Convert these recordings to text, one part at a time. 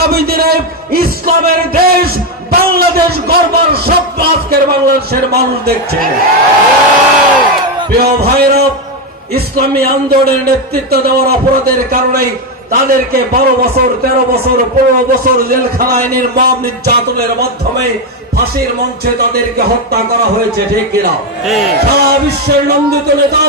আগামী দিনে ইসলামের দেশ বাংলাদেশ গড়বার স্বপ্ন আজকের বাংলাদেশের মানুষ দেখছে। প্রিয় ভাইরা, ইসলামী আন্দোলনের নেতৃত্ব দেওয়ার অপরাধের কারণে তাদেরকে 12 বছর 13 বছর 15 বছর জেলখানায় নির্মম নির্যাতনের মাধ্যমে ফাঁসির মঞ্চে তাদেরকে হত্যা করা হয়েছে, ঠিক কিনা? সারা বিশ্বের নন্দিত নেতা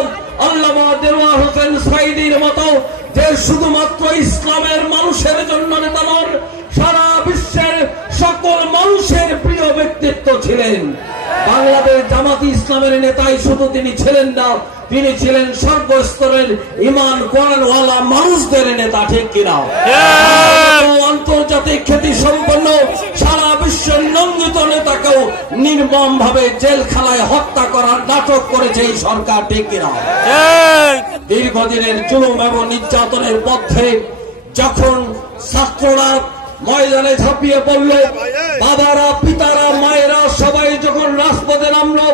আল্লামা দেওয়ার হোসেন সাইদির মতো যে শুধুমাত্র ইসলামের মানুষের জন্য নেতা নন, সারা বিশ্বের সকল মানুষের প্রিয় ব্যক্তিত্ব ছিলেন। বাংলাদেশ জামাতি ইসলামের নেতাই শুধু তিনি ছিলেন না, তিনি ছিলেন সর্বস্তরের ইমান কোরআনওয়ালা মানুষদের নেতা, ঠিক কিনা? আন্তর্জাতিক খ্যাতি সম্পন্ন সারা বিশ্বের নন্দিত নেতাকেও নির্মম ভাবে জেলখানায় হত্যা করার নাটক করেছে এই সরকার, ঠিক কিনা? দীর্ঘদিনের জুলুম এবং নির্যাতনের মধ্যে যখন ছাত্ররা ময়দানে ঝাঁপিয়ে পড়ল, বাবারা, পিতারা, মায়েরা সবাই যখন রাজপথে নামলো,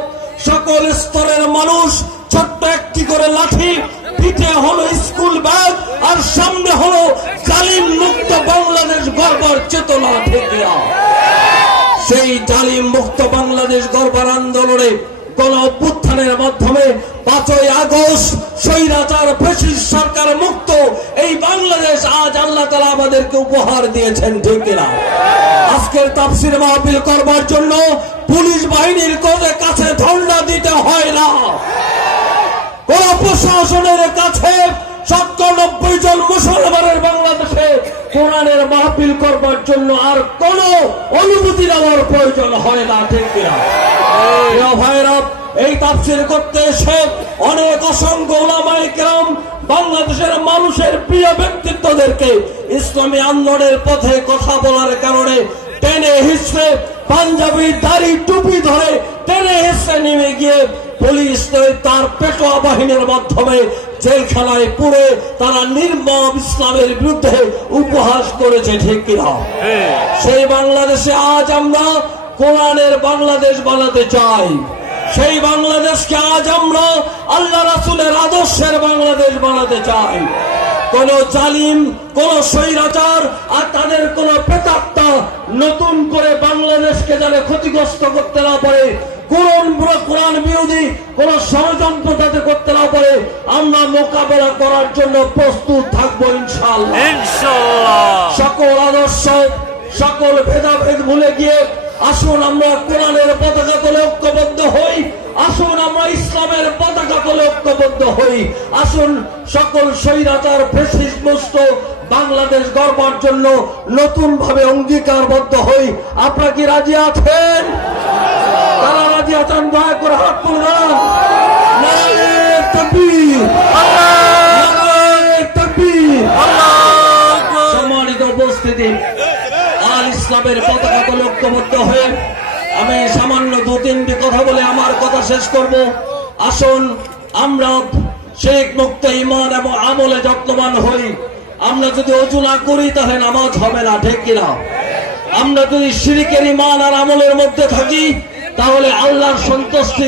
সকল স্তরের মানুষ ছোট্ট একটি করে লাঠি, পিঠে হলো স্কুল ব্যাগ, আর সামনে হলো জালিম মুক্ত বাংলাদেশ গড়বার চেতনা, ঠিক কিনা? সেই জালিম মুক্ত বাংলাদেশ গড়বার আন্দোলনে গণ অভ্যুত্থানের মাধ্যমে 5ই আগস্ট স্বৈরাচার ফ্যাসিস্ট সরকার মুক্ত এই বাংলাদেশ আজ আল্লাহ তাআলা আমাদেরকে উপহার দিয়েছেন, ঠিক কিনা? আজকের তাফসীর মাহফিল করবার জন্য পুলিশ বাহিনীর কাছে ধর্ণা দিতে হয় না, কোন প্রশাসনের কাছে 97 জন মুসলমানের বাংলাদেশে কোরআনের মাহফিল করবার জন্য আর কোন অনুমতি নেওয়ার প্রয়োজন হয় না, ঠিক কিনা? প্রিয় ভাইরা, এই তাফসীর করতে এসে অনেক অসংখ্য উলামায়ে কেরাম বাংলাদেশের মানুষের প্রিয় ব্যক্তিত্বদেরকে ইসলামী আন্দোলনের পথে কথা বলার কারণে টেনে হিসেবে পাঞ্জাবি দাড়ি টুপি ধরে টেনে হিসেবে নেমে গিয়ে পুলিশ তার পেটোয়া বাহিনীর মাধ্যমে জেলখানায় পুরে তারা নির্মম ইসলামের বিরুদ্ধে উপহাস করেছে, ঠিক কিনা? সেই বাংলাদেশে আজ আমরা কোরআনের বাংলাদেশ বানাতে চাই। সেই বাংলাদেশকে আজ আমরা আল্লাহ রাসূলের আদর্শের বাংলাদেশ বানাতে চাই। কোন জালিম, কোন স্বৈরাচার আর তাদের কোন প্রেতাত্মা নতুন করে বাংলাদেশকে যারা ক্ষতিগ্রস্ত করতে না পারে, কোরআন বিরোধী কোন ষড়যন্ত্র যাতে করতে না পারে, আমরা মোকাবেলা করার জন্য প্রস্তুত থাকবো ইনশাআল্লাহ। সকল আদর্শ, সকল ভেদাভেদ ভুলে গিয়ে আসুন আমরা কোরআনের পতাকা তলে ঐক্যবদ্ধ হই, আসুন আমরা ইসলামের পতাকা তলে ঐক্যবদ্ধ হই, আসুন সকল স্বৈরাচার ফ্যাসিস্ট মুক্ত বাংলাদেশ গড়বার জন্য নতুন ভাবে অঙ্গীকারবদ্ধ হই। আপনারা কি রাজি আছেন? তারা রাজি আছেন? দয়া করে হাত তুলুন। নারে তাকবীর, নারে তাকবীর। সম্মানিত উপস্থিতি, আল ইসলামের পতাকা তলে ঐক্যবদ্ধ হয়ে আমি সামান্য 2-3টি কথা বলে আমার কথা শেষ করব। আসুন আমরা শিরক মুক্ত ঈমান এবং আমলে যত্নবান হই। আমরা যদি ওযু না করি তাহলে নামাজ হবে না, ঠিক কিনা? আমরা যদি শিরকের ঈমান আর আমলের মধ্যে থাকি তাহলে আল্লাহর সন্তুষ্টি